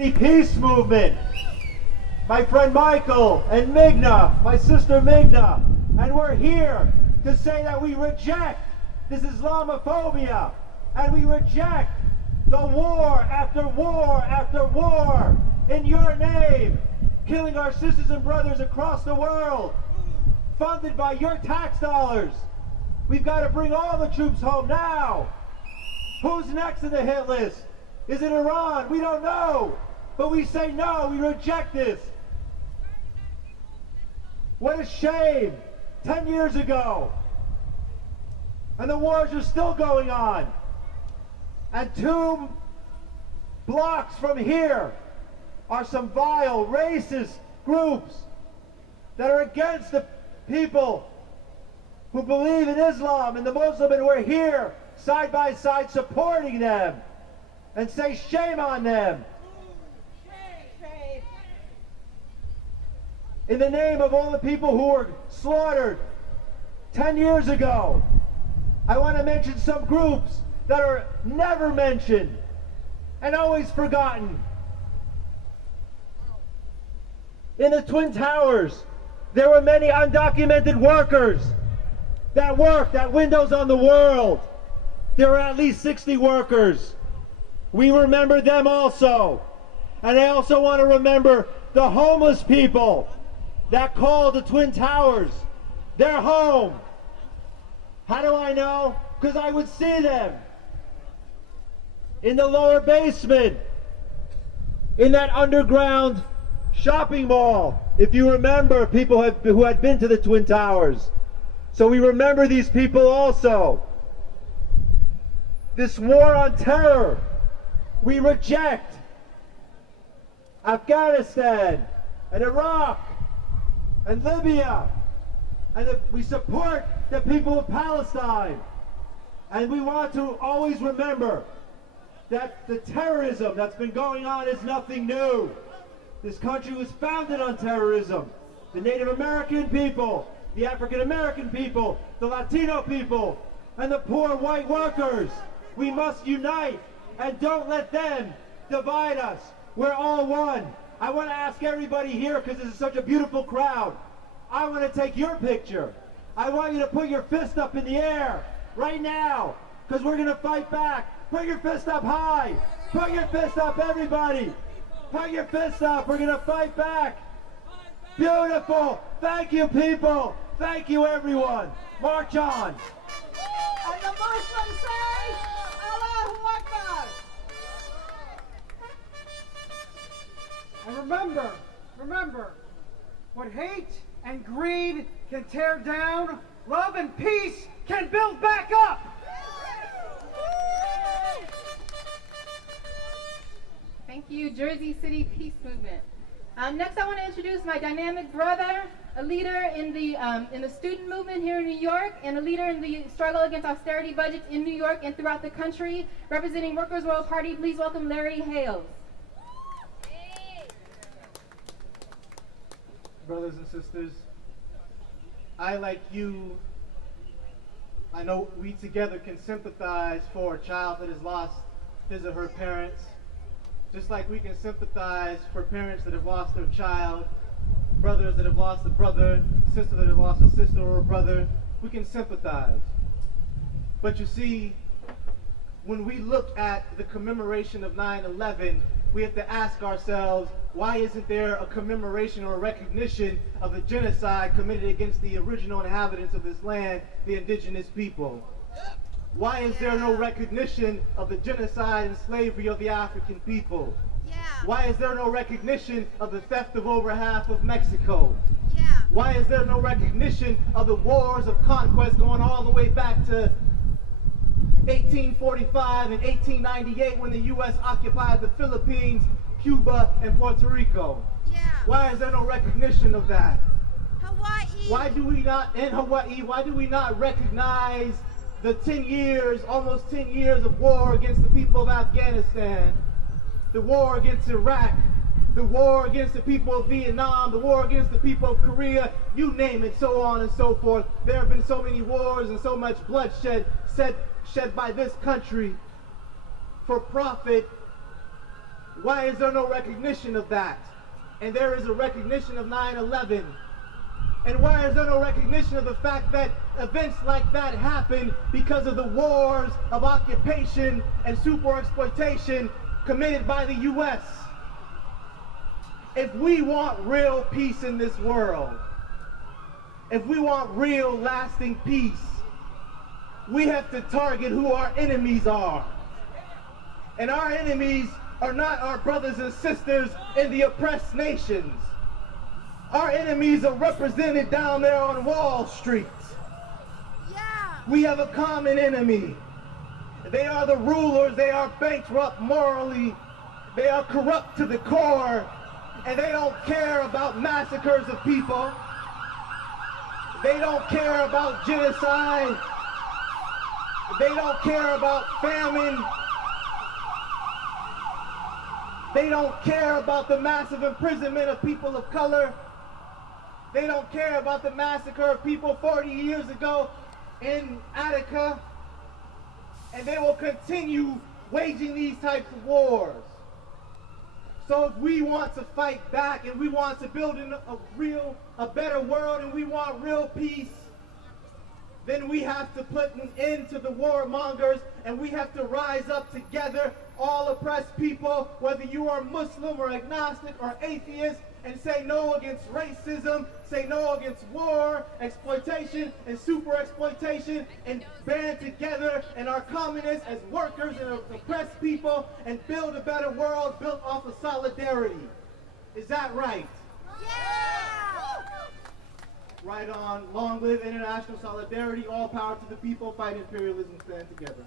Peace movement. My friend Michael and Migna, my sister Migna, and we're here to say that we reject this Islamophobia and we reject the war after war after war in your name, killing our sisters and brothers across the world, funded by your tax dollars. We've got to bring all the troops home now. Who's next in the hit list? Is it Iran? We don't know. But we say no, we reject this. What a shame. 10 years ago. And the wars are still going on. And 2 blocks from here are some vile, racist groups that are against the people who believe in Islam and the Muslim, and we're here side by side supporting them and say shame on them. In the name of all the people who were slaughtered 10 years ago, I want to mention some groups that are never mentioned and always forgotten. In the Twin Towers, there were many undocumented workers that worked at Windows on the World. There were at least 60 workers. We remember them also. And I also want to remember the homeless people that called the Twin Towers their home. How do I know? Because I would see them in the lower basement, in that underground shopping mall. If you remember, people who had been to the Twin Towers. So we remember these people also. This war on terror, we reject. Afghanistan and Iraq and Libya, and we support the people of Palestine. And we want to always remember that the terrorism that's been going on is nothing new. This country was founded on terrorism. The Native American people, the African American people, the Latino people, and the poor white workers. We must unite and don't let them divide us. We're all one. I want to ask everybody here, because this is such a beautiful crowd, I want to take your picture. I want you to put your fist up in the air right now, because we're going to fight back. Put your fist up high. Put your fist up, everybody. Put your fist up. We're going to fight back. Beautiful. Thank you, people. Thank you, everyone. March on. And the Muslims say, Allahu Akbar. And remember, what hate and greed can tear down, love and peace can build back up. Thank you, Jersey City Peace Movement. Next, I want to introduce my dynamic brother, a leader in the student movement here in New York, and a leader in the struggle against austerity budgets in New York and throughout the country. Representing Workers' World Party, please welcome Larry Hales. Brothers and sisters, I, like you, I know we together can sympathize for a child that has lost his or her parents, just like we can sympathize for parents that have lost their child, brothers that have lost a brother, sister that has lost a sister or a brother. We can sympathize. But you see, when we look at the commemoration of 9/11, we have to ask ourselves, why isn't there a commemoration or a recognition of the genocide committed against the original inhabitants of this land, the indigenous people? Why is there no recognition of the genocide and slavery of the African people? Why is there no recognition of the theft of over half of Mexico? Why is there no recognition of the wars of conquest going all the way back to 1845 and 1898 when the U.S. occupied the Philippines, Cuba, and Puerto Rico? Why is there no recognition of that? Hawaii. Why do we not, in Hawaii, why do we not recognize the 10 years, almost 10 years of war against the people of Afghanistan, the war against Iraq, the war against the people of Vietnam, the war against the people of Korea, you name it, so on and so forth. There have been so many wars and so much bloodshed shed by this country for profit, Why is there no recognition of that? And there is a recognition of 9/11. And why is there no recognition of the fact that events like that happen because of the wars of occupation and super exploitation committed by the U.S.? If we want real peace in this world, if we want real lasting peace, we have to target who our enemies are. And our enemies are not our brothers and sisters in the oppressed nations. Our enemies are represented down there on Wall Street. Yeah. We have a common enemy. They are the rulers. They are bankrupt morally. They are corrupt to the core. And they don't care about massacres of people. They don't care about genocide. They don't care about famine. They don't care about the massive imprisonment of people of color. They don't care about the massacre of people 40 years ago in Attica. And they will continue waging these types of wars. So if we want to fight back and we want to build a better world and we want real peace, then we have to put an end to the warmongers and we have to rise up together, all oppressed people, whether you are Muslim or agnostic or atheist, and say no against racism, say no against war, exploitation, and super exploitation, and band together and our communists as workers and oppressed people and build a better world built off of solidarity. Is that right? Yeah! Right on. Long live international solidarity. All power to the people. Fight imperialism. Stand together.